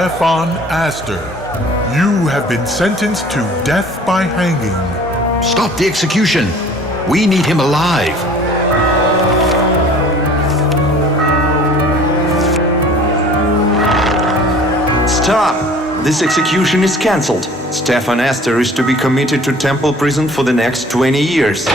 Stefan Astor, you have been sentenced to death by hanging. Stop the execution! We need him alive! Stop! This execution is cancelled. Stefan Astor is to be committed to temple prison for the next 20 years.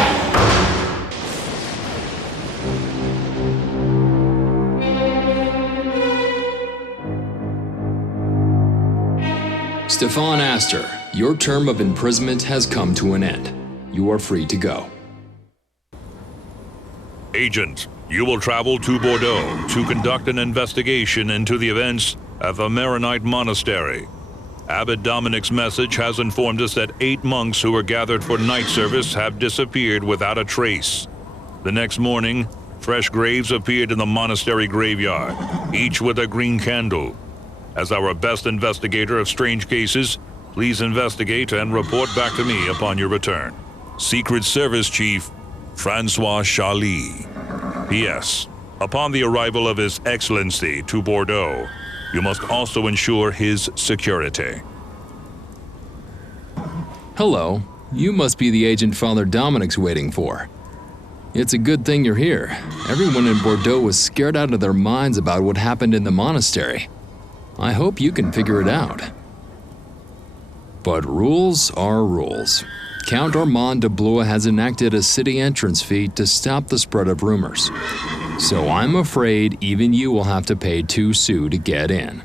Stefan Astor, your term of imprisonment has come to an end. You are free to go. Agent, you will travel to Bordeaux to conduct an investigation into the events at the Maronite Monastery. Abbot Dominic's message has informed us that 8 monks who were gathered for night service have disappeared without a trace. The next morning, fresh graves appeared in the monastery graveyard, each with a green candle. As our best investigator of strange cases, please investigate and report back to me upon your return. Secret Service Chief, Francois Charlie. P.S. Upon the arrival of His Excellency to Bordeaux, you must also ensure his security. Hello. You must be the agent Father Dominic's waiting for. It's a good thing you're here. Everyone in Bordeaux was scared out of their minds about what happened in the monastery. I hope you can figure it out. But rules are rules. Count Armand de Blois has enacted a city entrance fee to stop the spread of rumors. So I'm afraid even you will have to pay 2 sous to get in.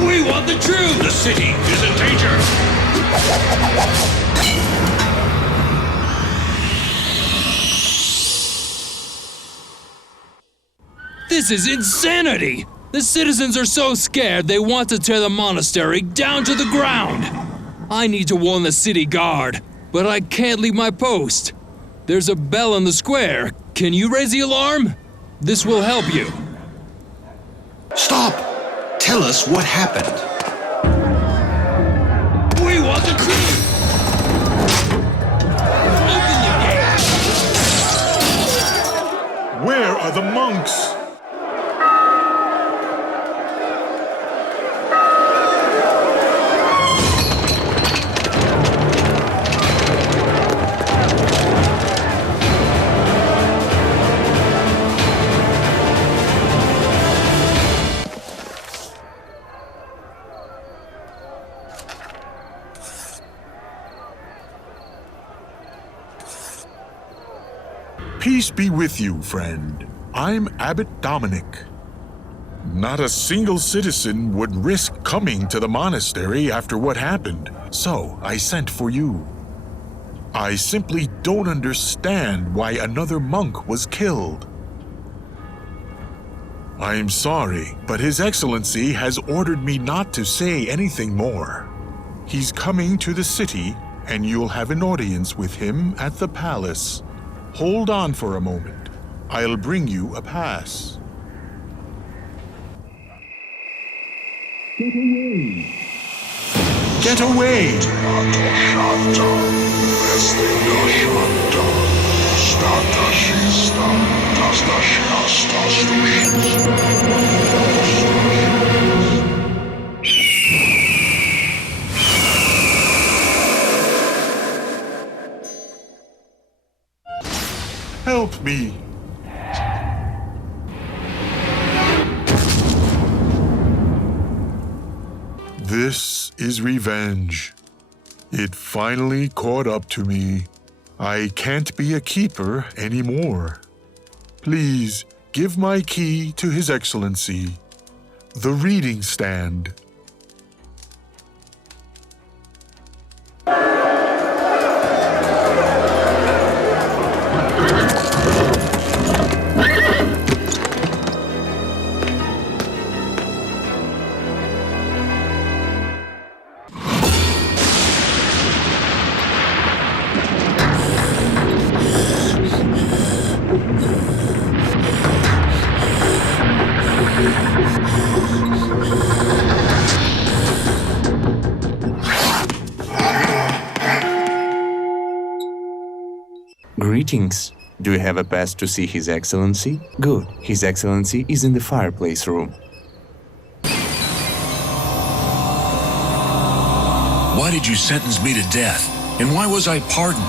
We want the truth! The city is in danger! This is insanity! The citizens are so scared they want to tear the monastery down to the ground! I need to warn the city guard, but I can't leave my post. There's a bell in the square. Can you raise the alarm? This will help you. Stop! Tell us what happened. We want the truth! Open the gate! Where are the monks? Peace be with you, friend. I'm Abbot Dominic. Not a single citizen would risk coming to the monastery after what happened, so I sent for you. I simply don't understand why another monk was killed. I'm sorry, but His Excellency has ordered me not to say anything more. He's coming to the city, and you'll have an audience with him at the palace. Hold on for a moment. I'll bring you a pass. Get away! Get away! Help me! This is revenge. It finally caught up to me. I can't be a keeper anymore. Please give my key to His Excellency, the reading stand. Greetings. Do you have a pass to see His Excellency? Good. His Excellency is in the fireplace room. Why did you sentence me to death? And why was I pardoned?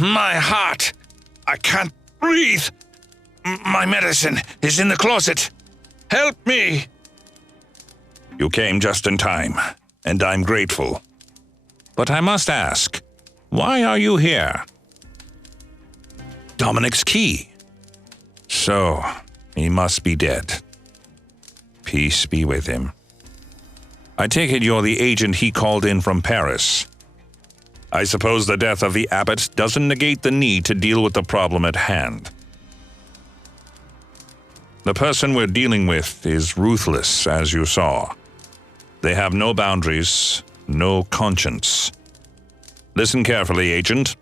My heart! I can't breathe! My medicine is in the closet! Help me! You came just in time, and I'm grateful. But I must ask, why are you here? Dominic's key. So, he must be dead. Peace be with him. I take it you're the agent he called in from Paris. I suppose the death of the abbot doesn't negate the need to deal with the problem at hand. The person we're dealing with is ruthless, as you saw. They have no boundaries, no conscience. Listen carefully, Agent.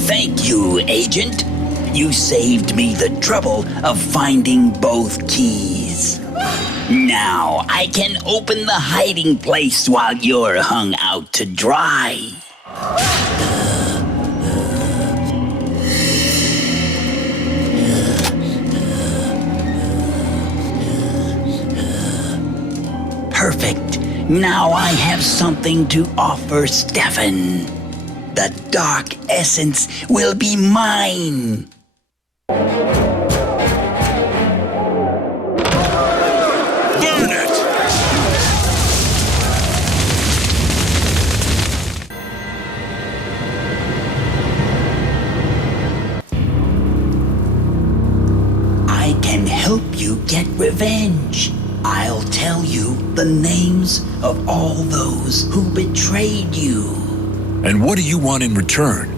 Thank you, Agent. You saved me the trouble of finding both keys. Now I can open the hiding place while you're hung out to dry. Perfect. Now I have something to offer Stefan. The dark essence will be mine. Burn it! I can help you get revenge. I'll tell you the names of all those who betrayed you. And what do you want in return?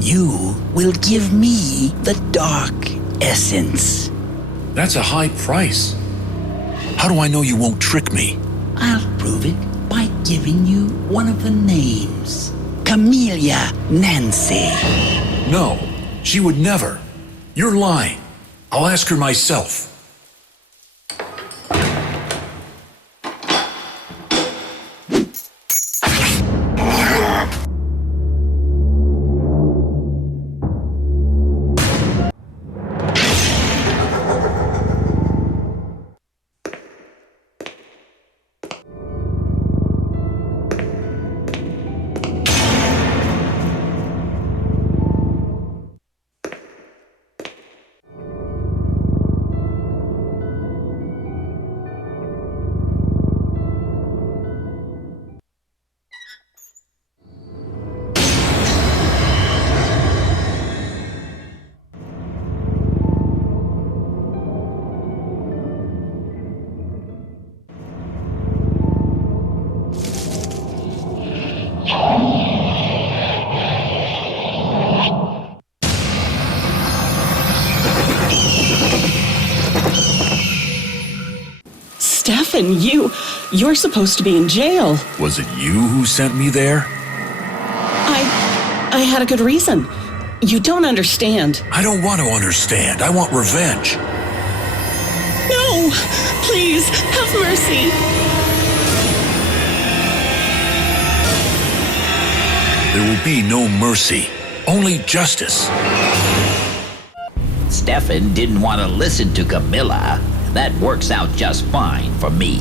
You will give me the dark essence. That's a high price. How do I know you won't trick me? I'll prove it by giving you one of the names. Camellia Nancy. No, she would never. You're lying. I'll ask her myself. Stefan, you're supposed to be in jail. Was it you who sent me there? I had a good reason. You don't understand. I don't want to understand. I want revenge. No! Please, have mercy. There will be no mercy, only justice. Stefan didn't want to listen to Camilla. That works out just fine for me.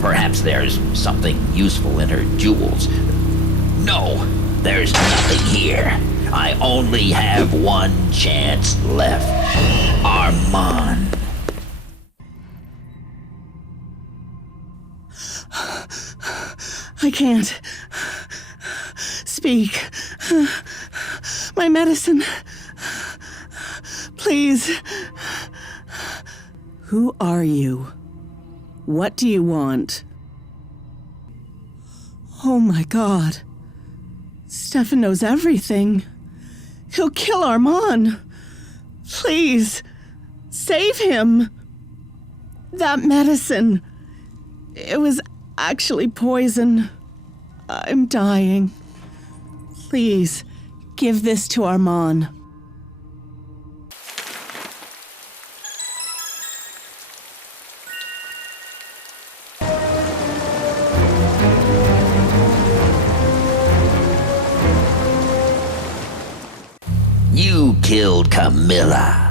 Perhaps there's something useful in her jewels. No, there's nothing here. I only have one chance left. Armand. I can't speak. My medicine. Please. Who are you? What do you want? Oh my God. Stefan knows everything. He'll kill Armand. Please, save him. That medicine. It was actually poison. I'm dying. Please, give this to Armand. You killed Camilla.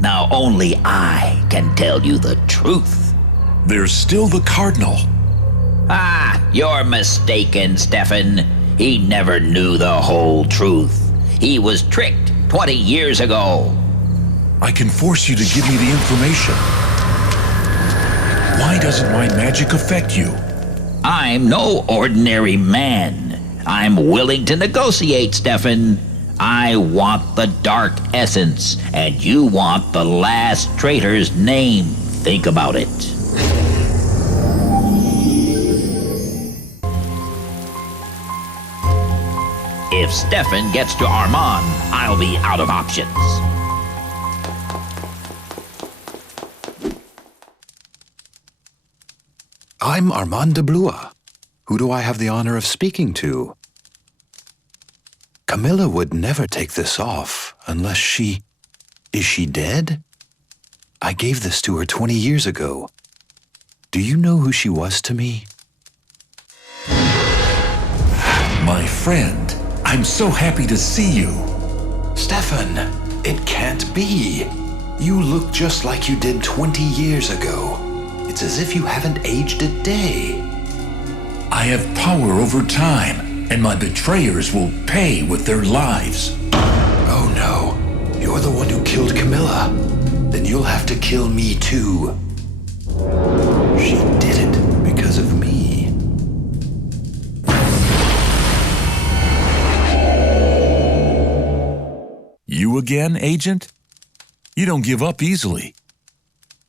Now only I can tell you the truth. There's still the Cardinal. Ah, you're mistaken, Stefan. He never knew the whole truth. He was tricked 20 years ago. I can force you to give me the information. Why doesn't my magic affect you? I'm no ordinary man. I'm willing to negotiate, Stefan. I want the dark essence, and you want the last traitor's name. Think about it. If Stefan gets to Armand, I'll be out of options. I'm Armand de Blois. Who do I have the honor of speaking to? Camilla would never take this off unless she... Is she dead? I gave this to her 20 years ago. Do you know who she was to me? My friend, I'm so happy to see you. Stefan, it can't be. You look just like you did 20 years ago. It's as if you haven't aged a day. I have power over time, and my betrayers will pay with their lives. Oh no, you're the one who killed Camilla. Then you'll have to kill me too. She did it because of me. You again, Agent? You don't give up easily.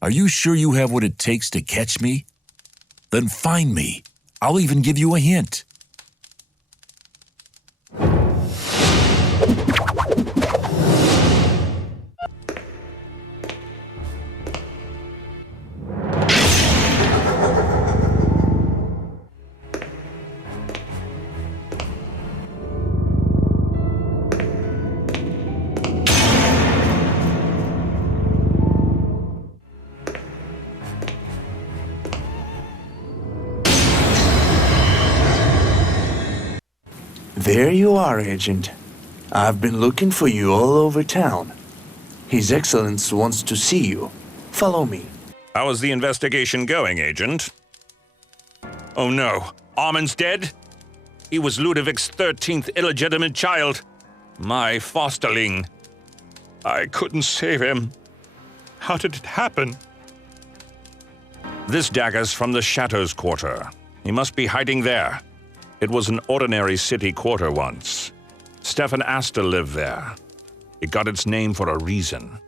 Are you sure you have what it takes to catch me? Then find me. I'll even give you a hint. There you are, Agent. I've been looking for you all over town. His Excellence wants to see you. Follow me. How is the investigation going, Agent? Oh no, Armand's dead? He was Ludovic's 13th illegitimate child. My fosterling. I couldn't save him. How did it happen? This dagger's from the Chateau's quarter. He must be hiding there. It was an ordinary city quarter once. Stefan Astor lived there. It got its name for a reason.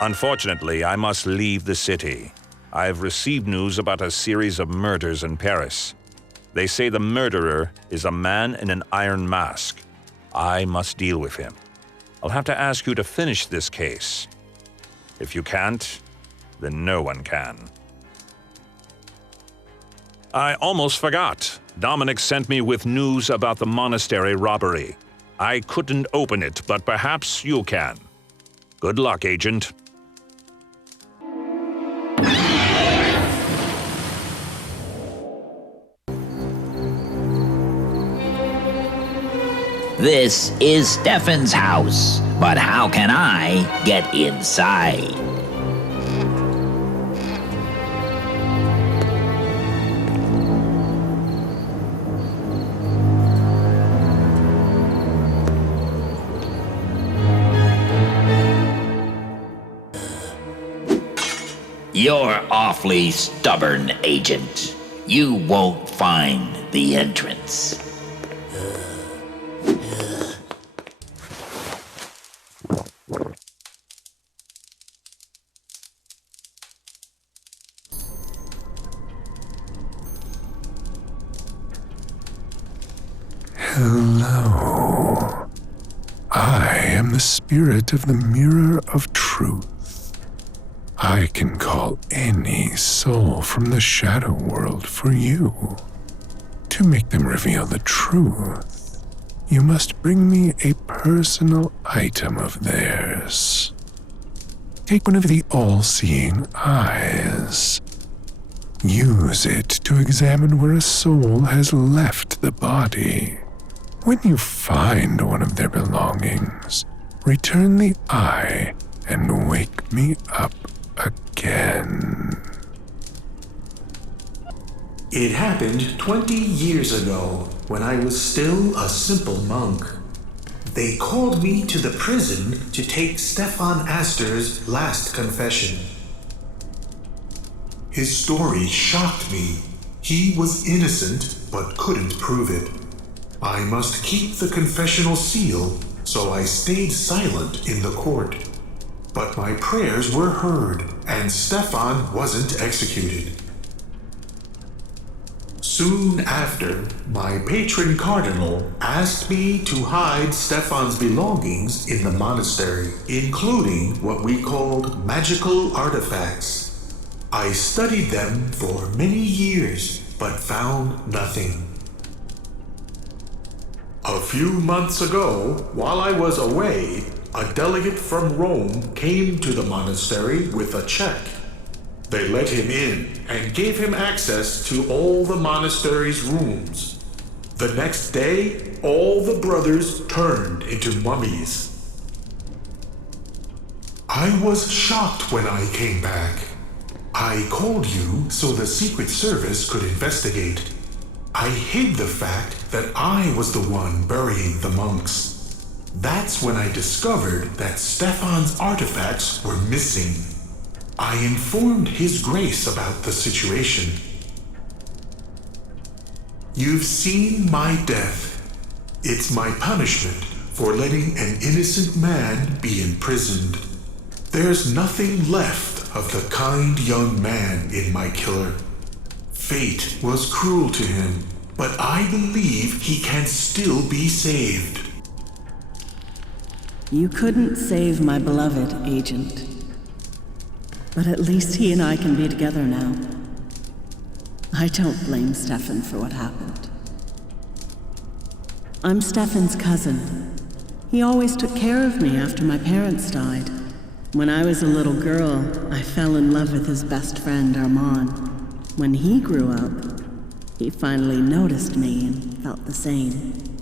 Unfortunately, I must leave the city. I've received news about a series of murders in Paris. They say the murderer is a man in an iron mask. I must deal with him. I'll have to ask you to finish this case. If you can't, then no one can. I almost forgot. Dominic sent me with news about the monastery robbery. I couldn't open it, but perhaps you can. Good luck, Agent. This is Stefan's house, but how can I get inside? You're awfully stubborn, Agent. You won't find the entrance. Hello. I am the spirit of the mirror of truth. I can call any soul from the shadow world for you. To make them reveal the truth, you must bring me a personal item of theirs. Take one of the all-seeing eyes. Use it to examine where a soul has left the body. When you find one of their belongings, return the eye and wake me up again. It happened 20 years ago, when I was still a simple monk. They called me to the prison to take Stefan Astor's last confession. His story shocked me. He was innocent, but couldn't prove it. I must keep the confessional seal, so I stayed silent in the court. But my prayers were heard, and Stefan wasn't executed. Soon after, my patron cardinal asked me to hide Stefan's belongings in the monastery, including what we called magical artifacts. I studied them for many years, but found nothing. A few months ago, while I was away, a delegate from Rome came to the monastery with a check. They let him in and gave him access to all the monastery's rooms. The next day, all the brothers turned into mummies. I was shocked when I came back. I called you so the Secret Service could investigate. I hid the fact that I was the one burying the monks. That's when I discovered that Stefan's artifacts were missing. I informed His Grace about the situation. You've seen my death. It's my punishment for letting an innocent man be imprisoned. There's nothing left of the kind young man in my killer. Fate was cruel to him, but I believe he can still be saved. You couldn't save my beloved, Agent. But at least he and I can be together now. I don't blame Stefan for what happened. I'm Stefan's cousin. He always took care of me after my parents died. When I was a little girl, I fell in love with his best friend, Armand. When he grew up, he finally noticed me and felt the same.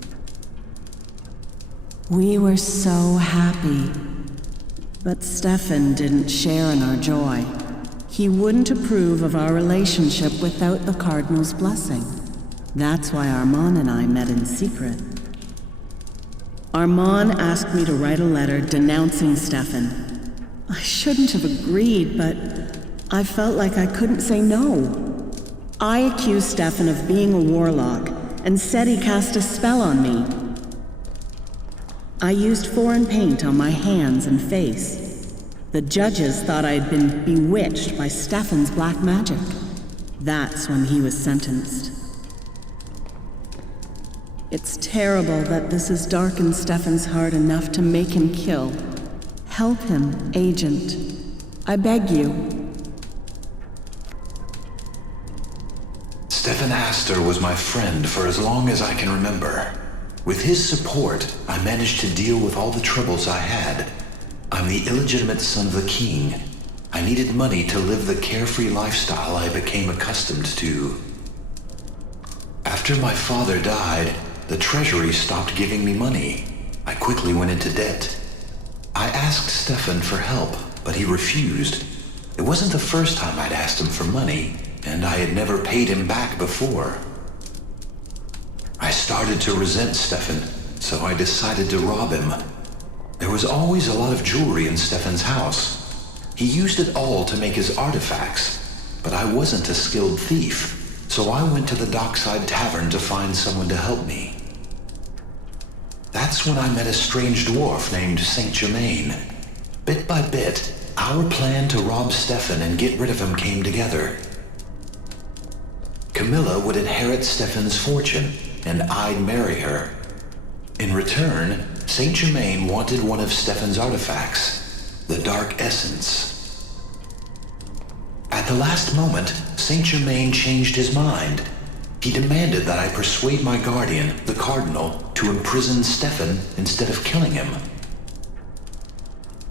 We were so happy. But Stefan didn't share in our joy. He wouldn't approve of our relationship without the Cardinal's blessing. That's why Armand and I met in secret. Armand asked me to write a letter denouncing Stefan. I shouldn't have agreed, but I felt like I couldn't say no. I accused Stefan of being a warlock and said he cast a spell on me. I used foreign paint on my hands and face. The judges thought I had been bewitched by Stefan's black magic. That's when he was sentenced. It's terrible that this has darkened Stefan's heart enough to make him kill. Help him, Agent. I beg you. Stefan Astor was my friend for as long as I can remember. With his support, I managed to deal with all the troubles I had. I'm the illegitimate son of the king. I needed money to live the carefree lifestyle I became accustomed to. After my father died, the treasury stopped giving me money. I quickly went into debt. I asked Stefan for help, but he refused. It wasn't the first time I'd asked him for money, and I had never paid him back before. I started to resent Stefan, so I decided to rob him. There was always a lot of jewelry in Stefan's house. He used it all to make his artifacts, but I wasn't a skilled thief, so I went to the dockside tavern to find someone to help me. That's when I met a strange dwarf named Saint-Germaine. Bit by bit, our plan to rob Stefan and get rid of him came together. Camilla would inherit Stefan's fortune, and I'd marry her. In return, Saint-Germaine wanted one of Stefan's artifacts, the Dark Essence. At the last moment, Saint-Germaine changed his mind. He demanded that I persuade my guardian, the Cardinal, to imprison Stefan instead of killing him.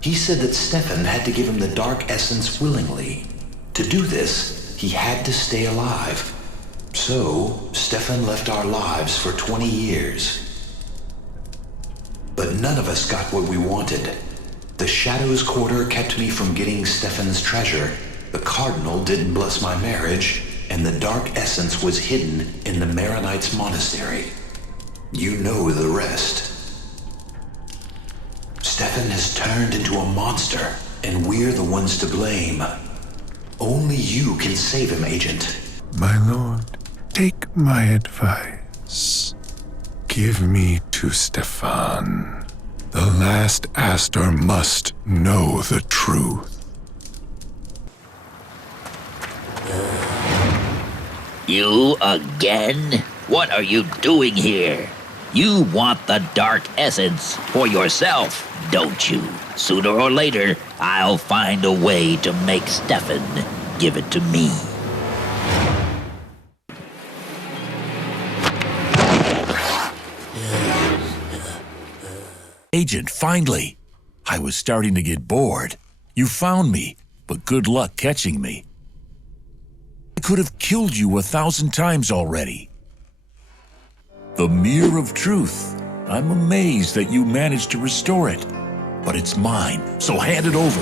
He said that Stefan had to give him the Dark Essence willingly. To do this, he had to stay alive. So, Stefan left our lives for 20 years. But none of us got what we wanted. The Shadows Quarter kept me from getting Stefan's treasure, the Cardinal didn't bless my marriage, and the Dark Essence was hidden in the Maronites' monastery. You know the rest. Stefan has turned into a monster, and we're the ones to blame. Only you can save him, Agent. My lord, take my advice. Give me to Stefan. The last Astor must know the truth. You again? What are you doing here? You want the Dark Essence for yourself, don't you? Sooner or later, I'll find a way to make Stefan give it to me. Agent, finally! I was starting to get bored. You found me, but good luck catching me. I could have killed you 1,000 times already. The Mirror of Truth. I'm amazed that you managed to restore it. But it's mine, so hand it over.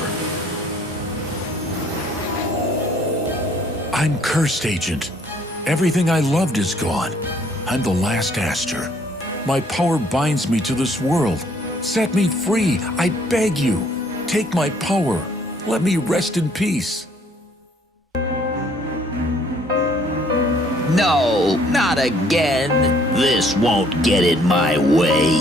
I'm cursed, Agent. Everything I loved is gone. I'm the last Astor. My power binds me to this world. Set me free, I beg you. Take my power. Let me rest in peace. No, not again. This won't get in my way.